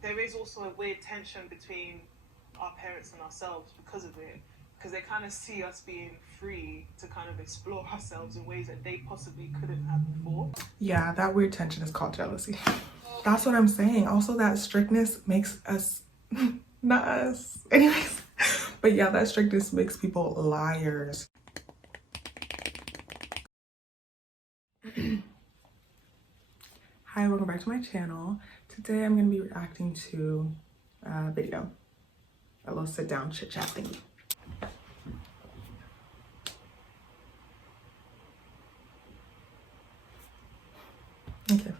there is also a weird tension between our parents and ourselves because of it, because they kind of see us being free to kind of explore ourselves in ways that they possibly couldn't have before. Yeah, that weird tension is called jealousy. That's what I'm saying. Also, that strictness makes us not us anyways, but yeah, that strictness makes people liars. Hi, welcome back to my channel. Today I'm going to be reacting to a video, a little sit down chit chat thingy. Okay.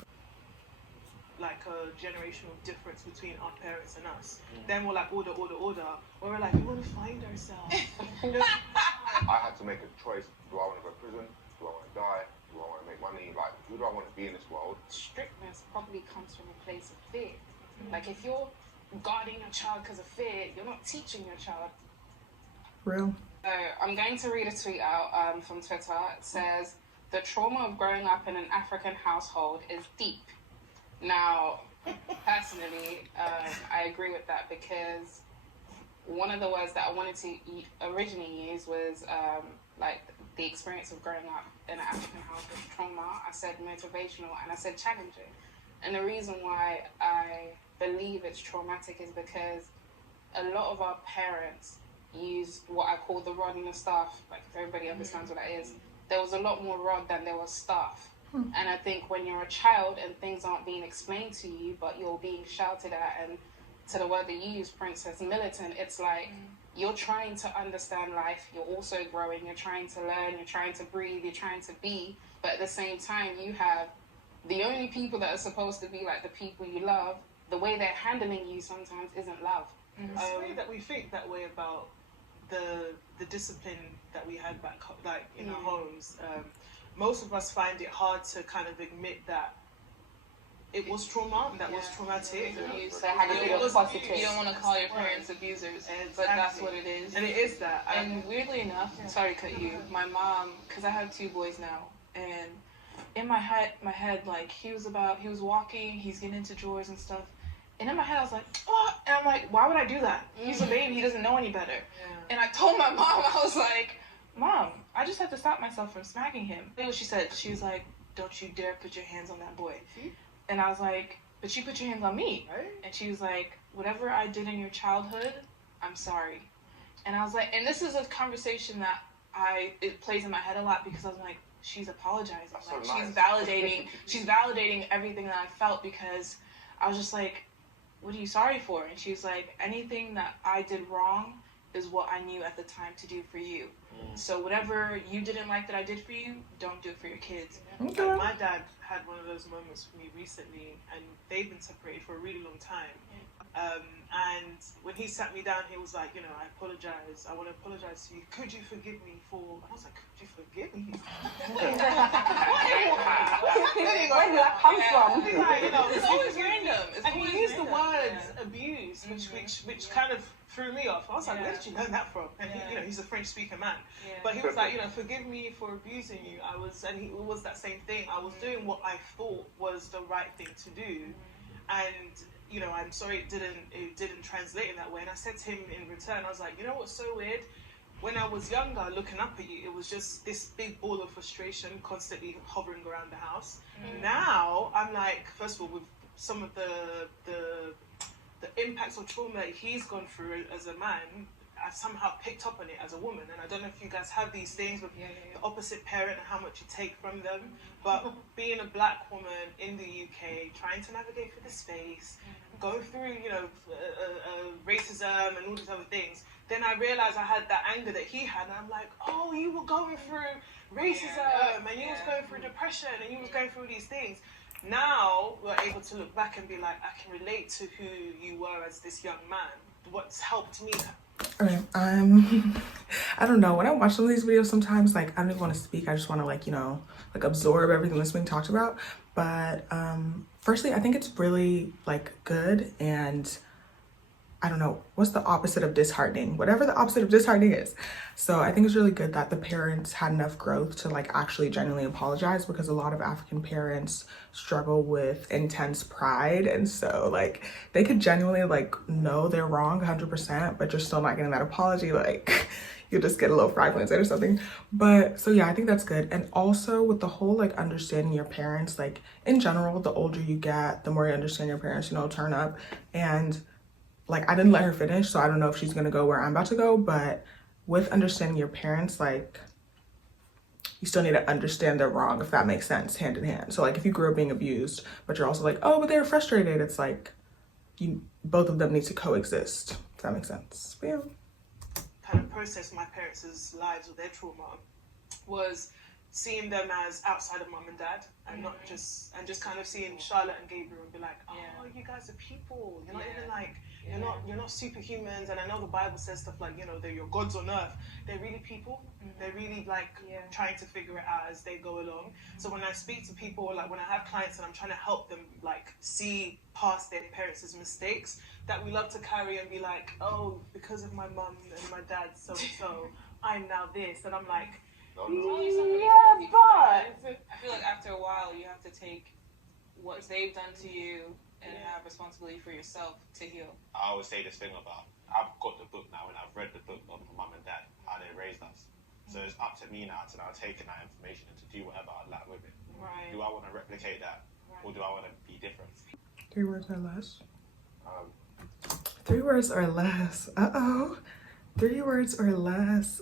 Like a generational difference between our parents and us. Then we're like order, or we're like, we want to find ourselves. I had to make a choice. Do I want to go to prison? Do I want to die? Do I want to make money? Like, who do I want to be in this world? Strictness probably comes from a place of fear. Like, if you're guarding your child because of fear, you're not teaching your child. Real. So I'm going to read a tweet out from Twitter. It says, "The trauma of growing up in an African household is deep." Now, personally, I agree with that, because one of the words that I wanted to originally use was like the experience of growing up in an African household. Trauma, I said motivational, and I said challenging. And the reason why I believe it's traumatic is because a lot of our parents use what I call the rod and the staff. Like, if everybody understands what that is, there was a lot more rod than there was staff. And I think when you're a child and things aren't being explained to you, but you're being shouted at, and to the word that you use, Princess, militant, it's like you're trying to understand life, you're also growing, you're trying to learn, you're trying to breathe, you're trying to be, but at the same time you have the only people that are supposed to be like the people you love, the way they're handling you sometimes isn't love. It's weird that we think that way about the discipline that we had back like in our homes. Most of us find it hard to kind of admit that it was trauma, that was traumatic. So how do you feel positive? You don't want to call your parents abusers, but that's what it is. And it is that. And weirdly enough, sorry to cut you, my mom, because I have 2 boys now, and in my head, like, he was walking, he's getting into drawers and stuff, and in my head I was like, oh, and I'm like, why would I do that? He's a baby, he doesn't know any better. And I told my mom, I was like, Mom, I just have to stop myself from smacking him. You know what she said? She was like, don't you dare put your hands on that boy. And I was like, but you put your hands on me. Right? And she was like, whatever I did in your childhood, I'm sorry. And I was like, and this is a conversation that it plays in my head a lot, because I was like, she's apologizing. That's like, so nice. she's validating everything that I felt, because I was just like, what are you sorry for? And she was like, anything that I did wrong is what I knew at the time to do for you. So whatever you didn't like that I did for you, don't do it for your kids. Okay. Like, my dad had one of those moments for me recently, and they've been separated for a really long time. And when he sat me down, he was like, you know, I apologize. I want to apologize to you. Could you forgive me for... I was like, could you forgive me? Where did that come from? Like, you know, It's always random. And he used the words abuse, which kind of threw me off. I was like, where did you learn that from? And he, you know, he's a French speaker man. But he was like, you know, forgive me for abusing you. It was that same thing. I was doing what I thought was the right thing to do. And, you know, I'm sorry it didn't translate in that way. And I said to him in return, I was like, you know what's so weird? When I was younger, looking up at you, it was just this big ball of frustration constantly hovering around the house. Now, I'm like, first of all, with some of the impacts of trauma that he's gone through as a man, I've somehow picked up on it as a woman. And I don't know if you guys have these things with the opposite parent and how much you take from them. But being a black woman in the UK, trying to navigate through the space, go through, you know, racism and all these other things, then I realized I had that anger that he had. And I'm like, oh, you were going through racism, and you was going through depression, and you was going through these things. Now we're able to look back and be like, I can relate to who you were as this young man. What's helped me. Okay, I don't know, when I watch some of these videos sometimes, like, I don't even want to speak. I just want to, like, you know, like, absorb everything that's being talked about. But firstly, I think it's really, like, good and I don't know, what's the opposite of disheartening? Whatever the opposite of disheartening is. So I think it's really good that the parents had enough growth to like actually genuinely apologize, because a lot of African parents struggle with intense pride. And so like they could genuinely like know they're wrong 100%, but you're still not getting that apology. Like you'll just get a little fry points or something. But so yeah, I think that's good. And also with the whole like understanding your parents, like in general, the older you get, the more you understand your parents, you know, turn up. And like I didn't let her finish, so I don't know if she's gonna go where I'm about to go, but with understanding your parents, like you still need to understand they're wrong, if that makes sense, hand in hand. So like if you grew up being abused, but you're also like, oh, but they were frustrated, it's like you both of them need to coexist, if that makes sense. But yeah. Kind of process my parents' lives with their trauma was seeing them as outside of mum and dad, and not just kind of seeing Charlotte and Gabriel and be like, oh, you guys are people. You're not even like you're not superhumans. And I know the Bible says stuff like, you know, they're your gods on earth. They're really people. They're really like trying to figure it out as they go along. So when I speak to people, like when I have clients and I'm trying to help them like see past their parents' mistakes, that we love to carry and be like, oh, because of my mum and my dad, so I'm now this, and I'm like, but I feel like after a while you have to take what they've done to you and have responsibility for yourself to heal. I always say this thing about, I've got the book now and I've read the book of my mum and dad, how they raised us. So it's up to me now to take that information and to do whatever I like with it. Right. Do I want to replicate that, or do I want to be different? 3 words or less. 3 words or less. 3 words or less.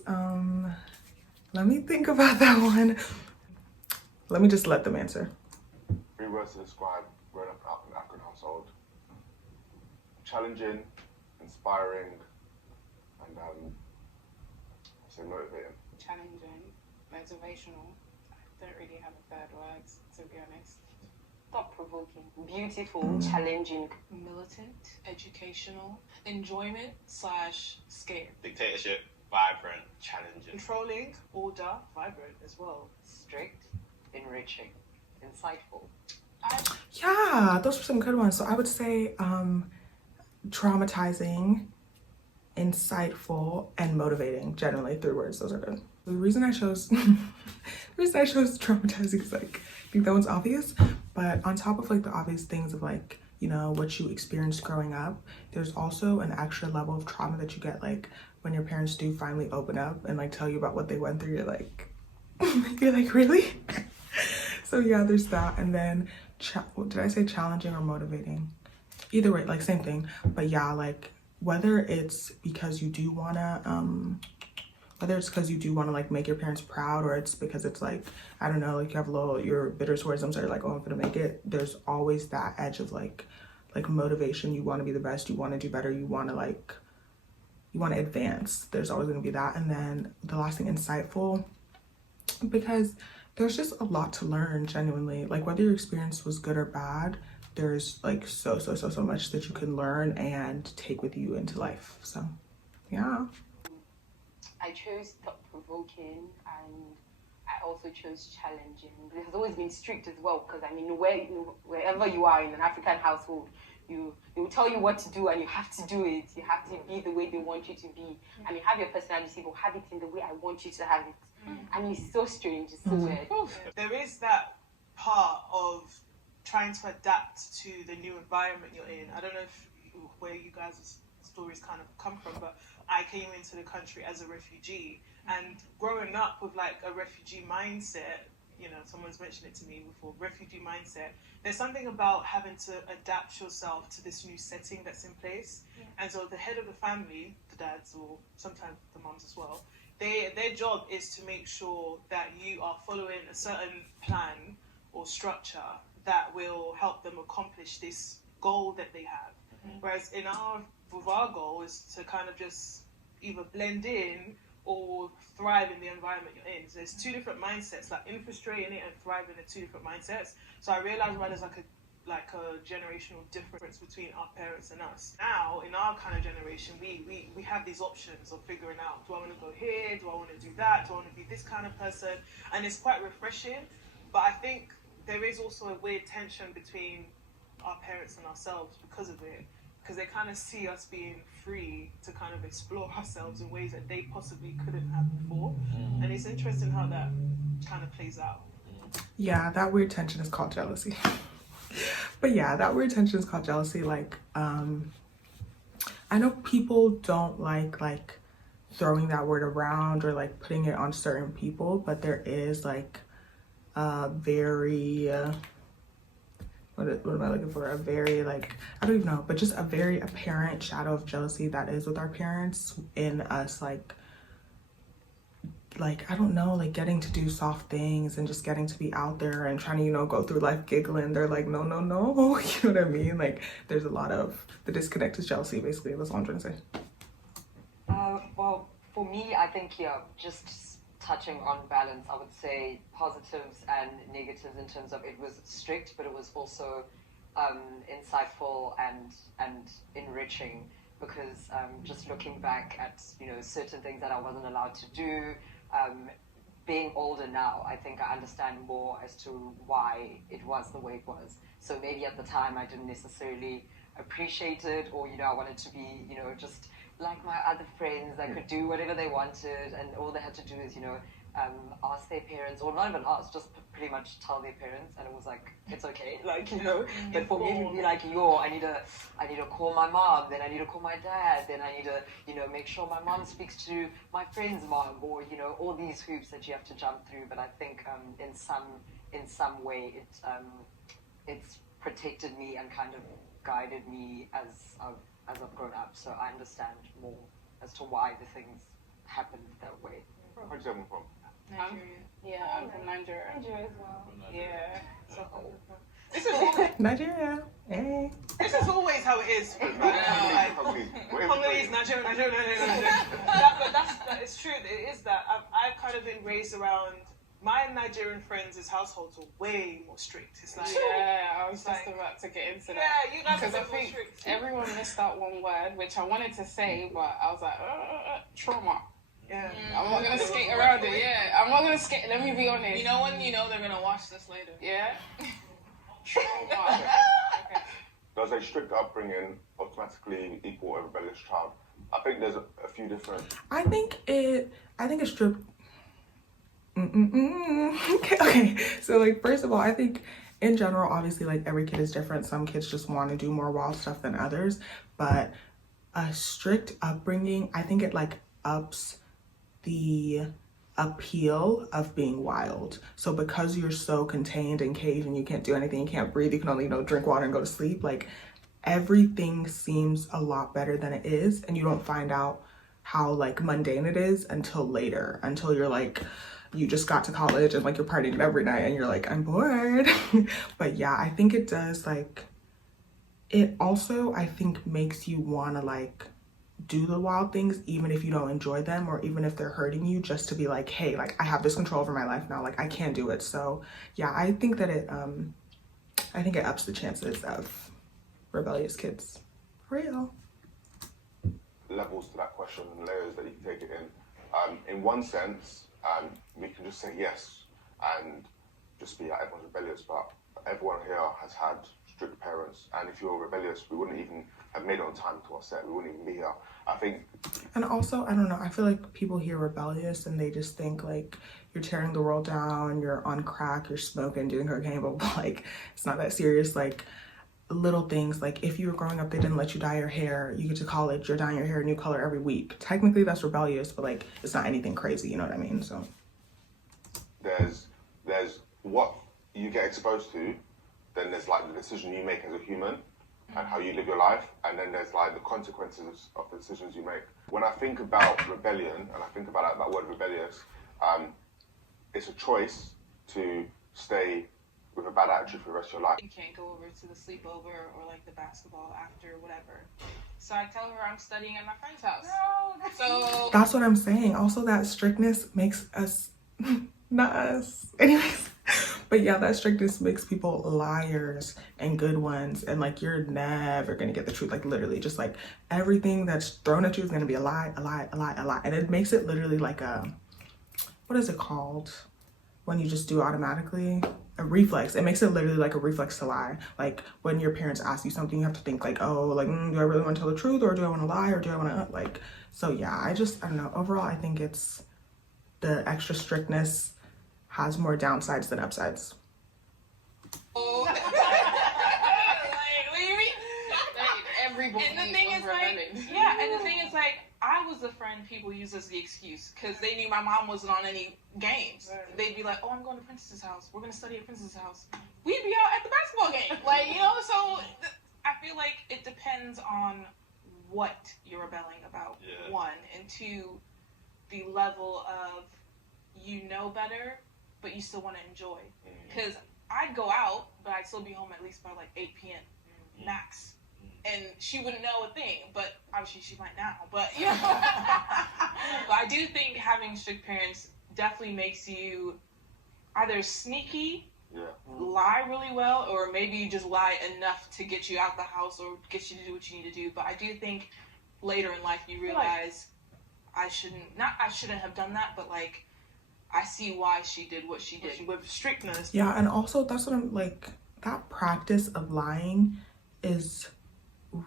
Let me think about that one. Let me just let them answer. 3 words to describe growing up in an African household: challenging, inspiring, and I'd say motivating. Challenging, motivational. I don't really have a third word, to be honest. Thought-provoking, beautiful, challenging, Militant, educational, enjoyment / scared. Dictatorship, vibrant, challenging. controlling, order, vibrant as well. Strict, enriching, insightful. Yeah, those were some good ones. So I would say traumatizing, insightful, and motivating. Generally 3 words. Those are good. The reason I chose traumatizing is like, I think that one's obvious, but on top of like the obvious things of like, you know, what you experienced growing up, there's also an extra level of trauma that you get like when your parents do finally open up and like tell you about what they went through. You're like really? So yeah, there's that. And then did I say challenging or motivating? Either way, like same thing. But yeah, like whether it's because you do wanna like make your parents proud, or it's because it's like, I don't know, like you have your bitter tourism, so you're like, oh, I'm gonna make it. There's always that edge of like motivation. You want to be the best, you want to do better, you want to advance. There's always going to be that. And then the last thing, insightful, because there's just a lot to learn, genuinely. Like whether your experience was good or bad, there's like so much that you can learn and take with you into life. So yeah. I chose thought-provoking, and I also chose challenging. It has always been strict as well, because I mean, wherever you are in an African household, they will tell you what to do and you have to do it. You have to be the way they want you to be. And you have your personality, but have it in the way I want you to have it. And it's so strange, it's so weird. There is that part of trying to adapt to the new environment you're in. I don't know where you guys' stories kind of come from, but I came into the country as a refugee, and growing up with like a refugee mindset, you know, someone's mentioned it to me before, refugee mindset, there's something about having to adapt yourself to this new setting that's in place. And so the head of the family, the dads, or sometimes the moms as well, their job is to make sure that you are following a certain plan or structure that will help them accomplish this goal that they have. Whereas with our goal is to kind of just either blend in or thrive in the environment you're in. So there's 2 different mindsets, like infiltrating it and thriving are 2 different mindsets. So I realized why there's like a generational difference between our parents and us. Now, in our kind of generation, we have these options of figuring out, do I want to go here? Do I want to do that? Do I want to be this kind of person? And it's quite refreshing. But I think there is also a weird tension between our parents and ourselves because of it. because they kind of see us being free to kind of explore ourselves in ways that they possibly couldn't have before. And it's interesting how that kind of plays out. Yeah, that weird tension is called jealousy. But yeah, that weird tension is called jealousy. Like, I know people don't like throwing that word around or like putting it on certain people, but there is like a very what am I looking for? A very like, I don't even know, but just a very apparent shadow of jealousy that is with our parents in us, like I don't know, like getting to do soft things and just getting to be out there and trying to, you know, go through life giggling. They're like, no, you know what I mean? Like there's a lot of, the disconnect is jealousy, basically. That's all I'm trying to say. Well, for me, I think, yeah, just touching on balance, I would say positives and negatives in terms of it was strict, but it was also insightful and enriching, because just looking back at, you know, certain things that I wasn't allowed to do, being older now, I think I understand more as to why it was the way it was. So maybe at the time I didn't necessarily appreciate it, or, you know, I wanted to be, you know, just like my other friends that could do whatever they wanted, and all they had to do is, you know, ask their parents, or not even ask, just pretty much tell their parents, and it was like, it's okay, like, you know. But for me to be like, I need to call my mom, then I need to call my dad, then I need to, you know, make sure my mom speaks to my friend's mom, or, you know, all these hoops that you have to jump through. But I think in some way it's protected me and kind of guided me as I've grown up. So I understand more as to why the things happened that way. Where'd you come from? Nigeria. I'm from Nigeria. Nigeria as well. Yeah. This is always, Nigeria. Hey. this is always how it is. Congolese, Nigeria. But it's true. It is that. I've kind of been raised around. My Nigerian friends' households are way more strict. It's like, Yeah, I was just about to get into that. yeah, you guys Because are I more think strict. everyone missed out one word, which I wanted to say, but I was like, trauma. Yeah. I'm not gonna skate around it. Yeah, I'm not gonna skate. Let me be honest. You know when you know they're gonna watch this later. Yeah. Trauma. Does a strict upbringing automatically equal a rebellious child? I think there's a few different. I think it's stripped. Okay, so like, first of all, I think in general, obviously, like every kid is different. Some kids just want to do more wild stuff than others, but a strict upbringing, I think it like ups the appeal of being wild. So because you're so contained and caged and you can't do anything, you can't breathe, you can only, you know, drink water and go to sleep, like everything seems a lot better than it is, and you don't find out how like mundane it is until later, until you're like, you just got to college and like you're partying every night and you're like, I'm bored. But yeah, I think it does, like, it also, I think, makes you want to like do the wild things even if you don't enjoy them, or even if they're hurting you, just to be like, hey, like I have this control over my life now, like I can do it. So yeah, I think that it ups the chances of rebellious kids. Real. Levels to that question and layers that you can take it in. In one sense, we can just say yes and just be like, everyone's rebellious, but everyone here has had strict parents, and if you're rebellious, we wouldn't even have made it on time to our set. We wouldn't even be here. I think. And also, I don't know, I feel like people hear rebellious and they just think like you're tearing the world down, you're on crack, you're smoking, doing cocaine, but like it's not that serious. Like little things, like if you were growing up, they didn't let you dye your hair, you get to college, you're dyeing your hair a new color every week. Technically that's rebellious, but like it's not anything crazy, you know what I mean? So there's what you get exposed to, then there's like the decision you make as a human and how you live your life, and then there's like the consequences of the decisions you make. When I think about rebellion, and I think about that word rebellious, it's a choice to stay with a bad attitude for the rest of your life. You can't go over to the sleepover or like the basketball after whatever. So I tell her I'm studying at my friend's house. So that's what I'm saying. Also, that strictness makes us not us. Anyways. But yeah, that strictness makes people liars and good ones, and like you're never gonna get the truth. Like literally, just like everything that's thrown at you is gonna be a lie, a lie, a lie, a lie. And it makes it literally like a, what is it called? when you just do automatically. A reflex. It makes it literally like a reflex to lie. Like when your parents ask you something, you have to think like, oh, like, do I really want to tell the truth, or do I want to lie, or do I want to like, so yeah, I don't know. Overall, I think it's the extra strictness has more downsides than upsides. And the thing is like, yeah, and the thing is like, I was the friend people use as the excuse because they knew my mom wasn't on any games. Right. They'd be like, oh, I'm going to Princess's house. We're going to study at Princess's house. We'd be out at the basketball game. Like, you know, so I feel like it depends on what you're rebelling about, one. And two, the level of you know better, but you still want to enjoy. Because I'd go out, but I'd still be home at least by like 8 p.m. max. And she wouldn't know a thing, but obviously she might now. But you know, but I do think having strict parents definitely makes you either sneaky, lie really well, or maybe you just lie enough to get you out the house or get you to do what you need to do. But I do think later in life you realize I shouldn't have done that, but like I see why she did what she did with strictness. Yeah, and also that's what I'm like, that practice of lying is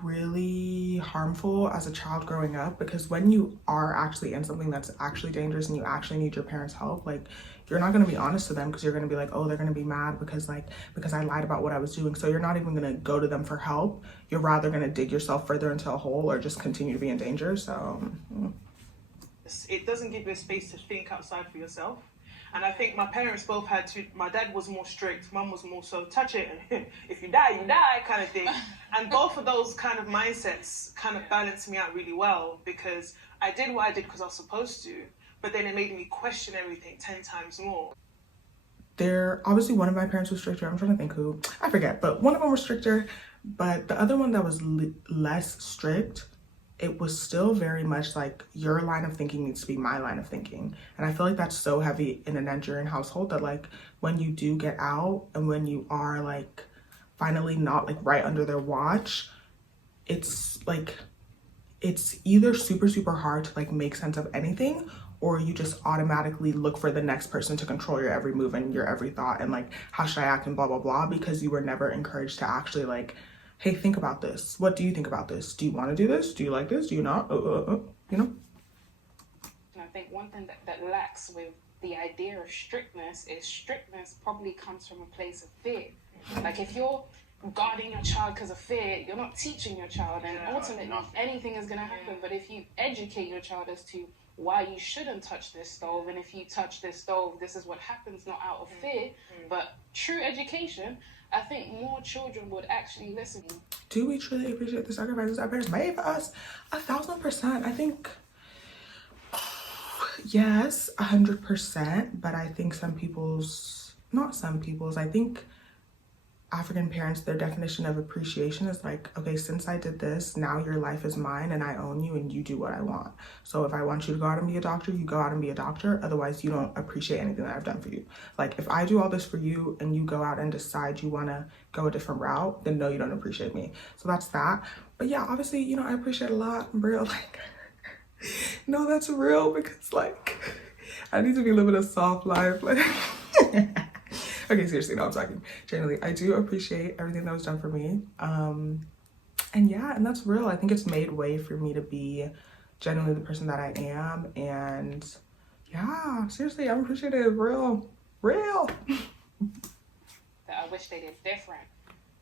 really harmful as a child growing up, because when you are actually in something that's actually dangerous and you actually need your parents' help, like you're not going to be honest to them because you're going to be like, oh, they're going to be mad because I lied about what I was doing. So you're not even going to go to them for help. You're rather going to dig yourself further into a hole or just continue to be in danger. So it doesn't give you a space to think outside for yourself. And I think my parents both had to, my dad was more strict, mum was more so touch it, and if you die, you die kind of thing. And both of those kind of mindsets kind of balanced me out really well, because I did what I did because I was supposed to, but then it made me question everything 10 times more. Obviously one of my parents was stricter. I'm trying to think who, I forget, but one of them was stricter, but the other one that was less strict, it was still very much like your line of thinking needs to be my line of thinking. And I feel like that's so heavy in a Nigerian household that like when you do get out and when you are like finally not like right under their watch, it's like, it's either super hard to like make sense of anything, or you just automatically look for the next person to control your every move and your every thought and like how should I act and blah blah blah, because you were never encouraged to actually like, hey, think about this. What do you think about this? Do you want to do this? Do you like this? Do you not? You know? And I think one thing that lacks with the idea of strictness is strictness probably comes from a place of fear. Like if you're guarding your child because of fear, you're not teaching your child, and ultimately anything is going to happen. But if you educate your child as to why you shouldn't touch this stove, and if you touch this stove, this is what happens, not out of fear, but true education, I think more children would actually listen. Do we truly appreciate the sacrifices our parents made for us? 1,000%. I think, yes, 100%. But I think I think African parents, their definition of appreciation is like, okay, since I did this, now your life is mine and I own you and you do what I want. So if I want you to go out and be a doctor, you go out and be a doctor. Otherwise, you don't appreciate anything that I've done for you. Like if I do all this for you and you go out and decide you want to go a different route, then no, you don't appreciate me. So that's that. But yeah, obviously, you know, I appreciate a lot. I'm real, like, no, that's real, because like, I need to be living a soft life. Like, okay, seriously, no, I'm talking. Genuinely, I do appreciate everything that was done for me. And yeah, and that's real. I think it's made way for me to be genuinely the person that I am. And yeah, seriously, I'm appreciative. Real. That I wish they did different.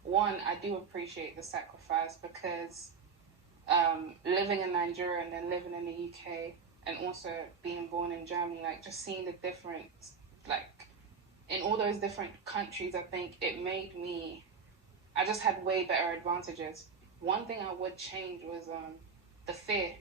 One, I do appreciate the sacrifice because living in Nigeria and then living in the UK and also being born in Germany, like just seeing the difference, like in all those different countries, I think it made me, I just had way better advantages. One thing I would change was the fear.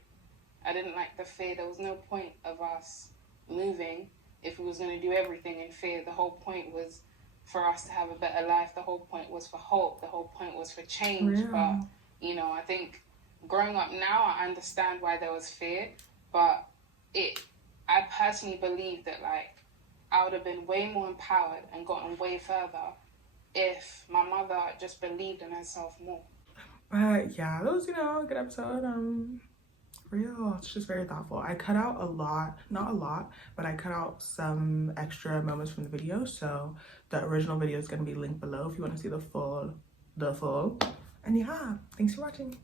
I didn't like the fear. There was no point of us moving if we was going to do everything in fear. The whole point was for us to have a better life. The whole point was for hope. The whole point was for change. Yeah. But, you know, I think growing up now, I understand why there was fear. But I personally believe that, like, I would have been way more empowered and gotten way further if my mother just believed in herself more. But yeah, that was, you know, a good episode. For real, it's just very thoughtful. I cut out a lot, not a lot, but I cut out some extra moments from the video. So the original video is going to be linked below if you want to see the full. And yeah, thanks for watching.